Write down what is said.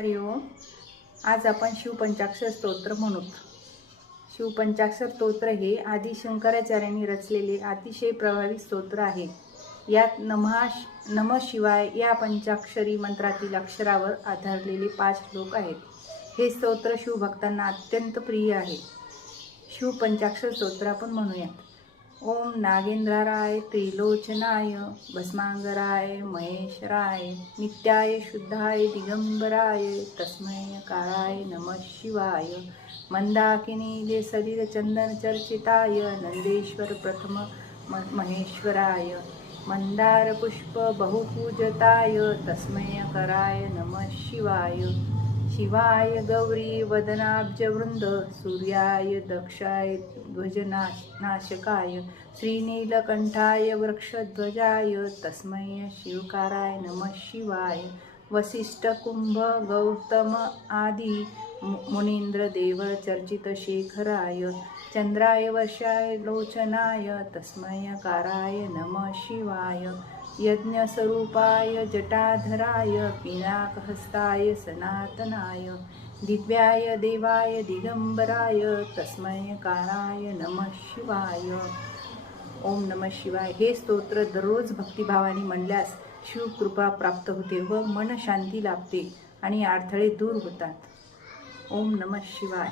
हरि ओम. आज आपण शिवपंचाक्षर स्तोत्र म्हणू. शिवपंचाक्षर स्तोत्र हे आदि शंकराचार्यांनी रचलेले अतिशय प्रभावी स्तोत्र आहे. यात नमः शिवाय या पंचाक्षरी मंत्रातील अक्षरावर आधारलेले 5 श्लोक आहेत. हे स्तोत्र शिवभक्तांना अत्यंत प्रिय आहे. शिवपंचाक्षर स्तोत्र आपण म्हणूयात. ओम नागेंद्राय त्रिलोचनाय भस्मांगराय महेश्वराय नित्याय शुद्धाय दिगंबराय तस्मैकाराय नमः शिवाय मंदाकिनी सलिल चंदन चर्चिताय नंदेश्वर प्रथम महेश्वराय मंदार पुष्प बहुपूजताय तस्मैकाराय नमः शिवाय शिवाय गौरी वदनाब्जवृंद सूर्याय दक्षाय ध्वजनाशकाय श्रीनीलकंठाय वृक्षध्वजाय तस्मै शिवकाराय नमः शिवाय वसिष्ठ कुंभ गौतम आदि मुनींद्र देव चर्चित शेखराय चंद्राय वर्षाय लोचनाय तस्मैकाराय नमः शिवाय यज्ञस्वरूपाय जटाधराय पिनाकहस्ताय सनातनाय दिव्याय देवाय दिगंबराय तस्मैकाराय नमः शिवाय. ओम नमः शिवाय. हे स्तोत्र दररोज भक्तिभावाने म्हणल्यास शिवकृपा प्राप्त होते व मन शांती लाभते आणि अडथळे दूर होतात. ओम नमः शिवाय.